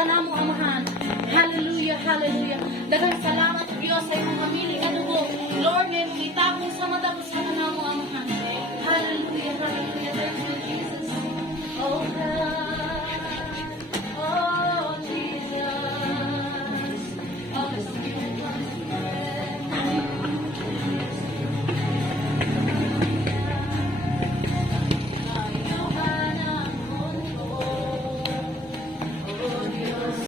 kanamo amahan. Hallelujah, hallelujah. Daghang salamat Dios sa imong pamilya nga dugo. Lord, ngayon itapos sa